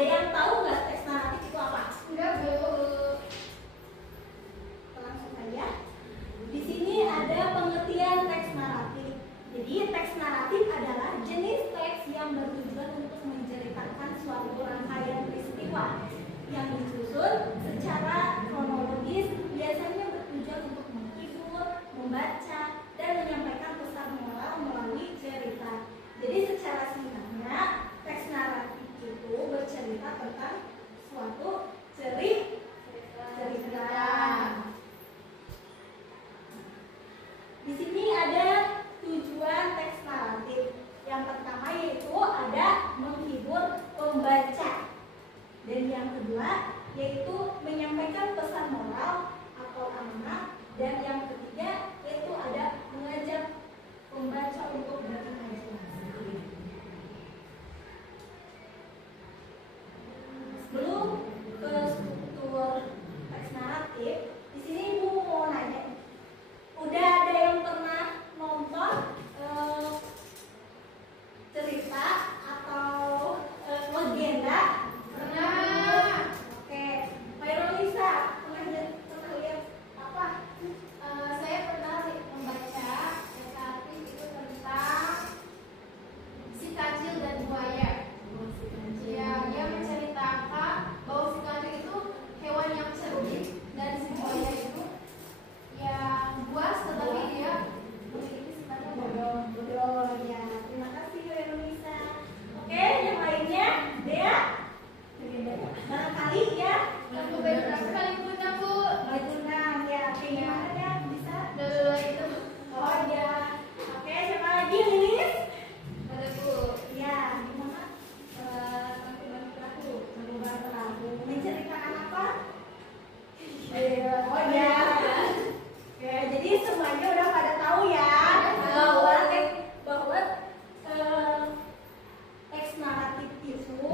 Ada yang tahu nggak teks naratif itu apa? Enggak, Bu. Langsung aja. Di sini ada pengertian teks naratif. Jadi teks naratif adalah jenis teks yang bertujuan untuk menceritakan suatu rangkaian peristiwa yang disusun secara kronologis, biasanya bertujuan untuk menghibur, membaca, dan menyampaikan pesan moral melalui cerita. Jadi secara singkatnya, teks naratif itu bercerita tentang suatu cerita. Di sini ada tujuan teks naratif. Yang pertama yaitu ada menghibur pembaca. Dan yang kedua yaitu menyampaikan pesan moral atau amanah. Dan yang ketiga yaitu ada mengajak pembaca untuk berimajinasi. Sebelum ke struktur teks naratif, di sini Ibu mau nanya, udah ada yang pernah nonton cerita atau legenda? Pernah. Oke, Mbak Lisa pernah lihat apa? Saya pernah membaca teks naratif itu tentang si kancil dan buaya. Ya, dia menceritakan bahwa si kancil itu hewan yang cerdik dan si buaya itu yang buas tetapi dia memiliki sifatnya bodoh. Bodoh ya. Terima kasih Mbak Lisa. Oke, yang lainnya, Dea? Barangkali ya. Aku beberapa kali punya, Bu. Tunang ya. Oke, gimana ya? Bisa? Dulu itu. Oh ya. Oke, siapa lagi Lilis? Ada, Bu. Ya, gimana? Tampilan pelaku, merubah pelaku. Menceritakan apa? Oh ya. Oke, jadi semuanya udah pada tahu ya bahwa teks naratif itu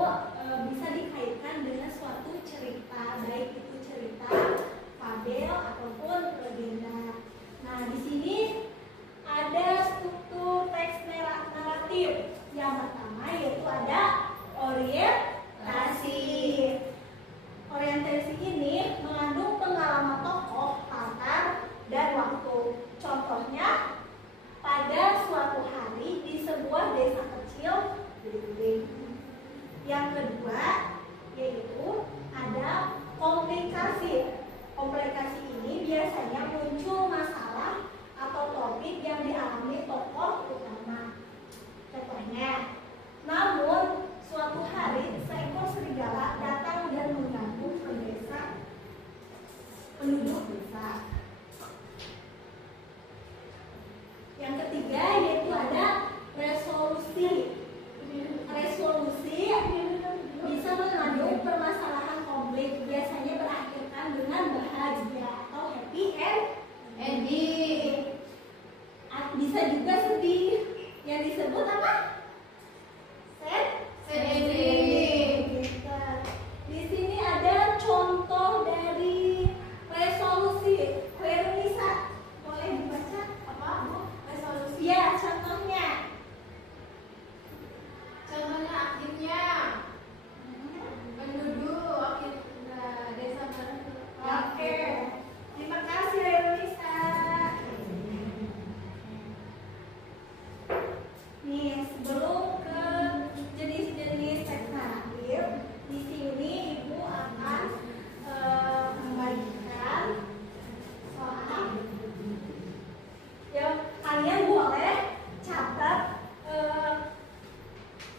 bisa dikaitkan dengan suatu cerita, baik itu cerita, fabel ataupun legenda. Nah, di sini ada struktur teks naratif. Yang pertama yaitu ada orientasi. Orientasi ini mengandung pengalaman tokoh, latar, dan waktu. Contohnya, pada suatu hari di sebuah desa kecil. Yang kedua yaitu ada komplikasi. Komplikasi ini biasanya muncul masalah atau topik yang dialami tokoh utama. Contohnya, namun suatu hari seekor serigala datang dan mengganggu penduduk desa. Yang ketiga yaitu ada resolusi. Resolusi bisa mengandung permasalahan konflik, biasanya berakhirkan dengan bahagia atau happy ending. Bisa juga sedih, yang disebut apa? Sad ending. Di sini ada contoh dari resolusi. Lisa, boleh dibaca? Apa, Bu? Resolusi. Ya, contohnya. Contohnya akhirnya penduduk desa baru. Oke, terima kasih Lisa. Nih, sebelum ke jenis-jenis teks naratif, di sini Ibu akan membagikan soal yang kalian boleh catat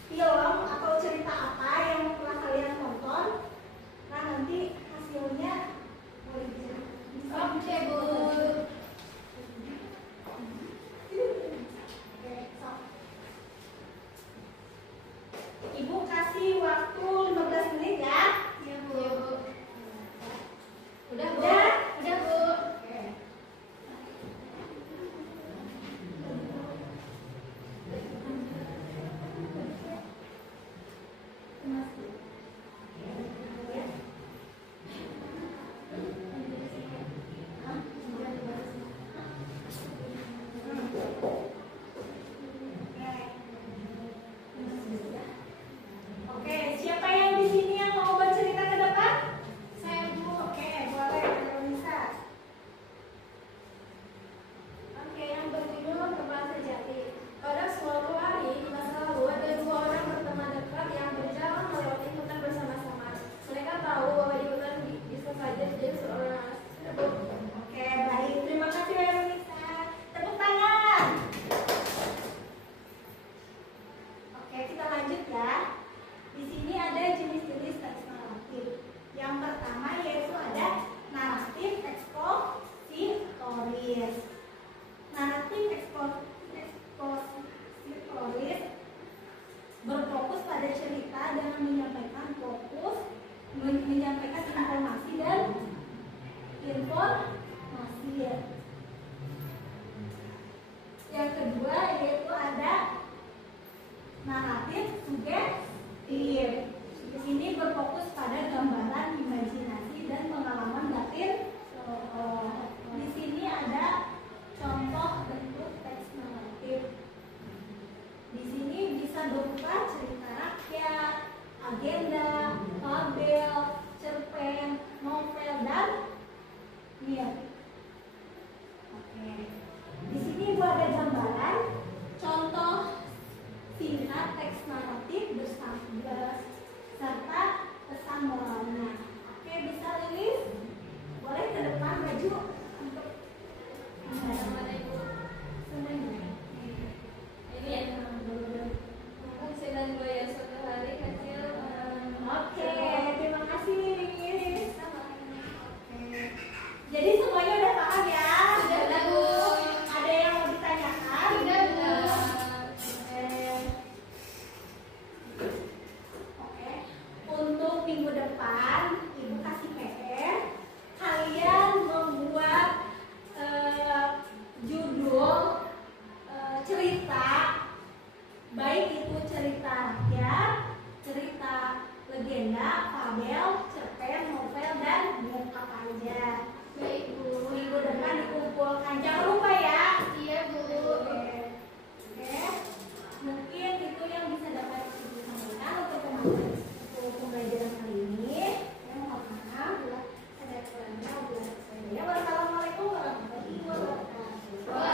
film atau cerita apa yang pernah kalian tonton. Nah, nanti hasilnya boleh bisa. Oke, Bu. Oke, so. Ibu kasih waktu 15 menit ya. Iya, Bu. Udah, Bu. Udah? Udah, Bu. Oke. Oke, siapa yang di sini berfokus pada gambaran, imajinasi, dan pengalaman batin. Di sini ada contoh bentuk teks naratif. Di sini bisa berupa cerita rakyat, agenda, tabel, cerpen, novel, dan mir. Oke. Di sini Ibu ada gambaran contoh singkat teks naratif serta pesan moralnya. Oke, bisa Lilis? Boleh ke depan maju untuk Mana Ibu? semuanya. Ini ya. Mungkin sedang buaya suatu hari kecil. Oke, terima kasih Lilis. Sama. Oke. Jadi semuanya udah paham ya? Sudah, Bu. Ada yang mau ditanyakan? Sudah, Bu. Oke. Untuk minggu depan, Ibu kasih PR. Kalian membuat judul cerita, baik itu cerita rakyat, cerita legenda, fabel, cerpen, novel, dan buku apa aja. Baik, Bu. Minggu depan dikumpulkan. Jangan lupa ya. Iya, Bu. Oke. Mungkin itu yang bisa dapat Ibu sampaikan untuk pemaparan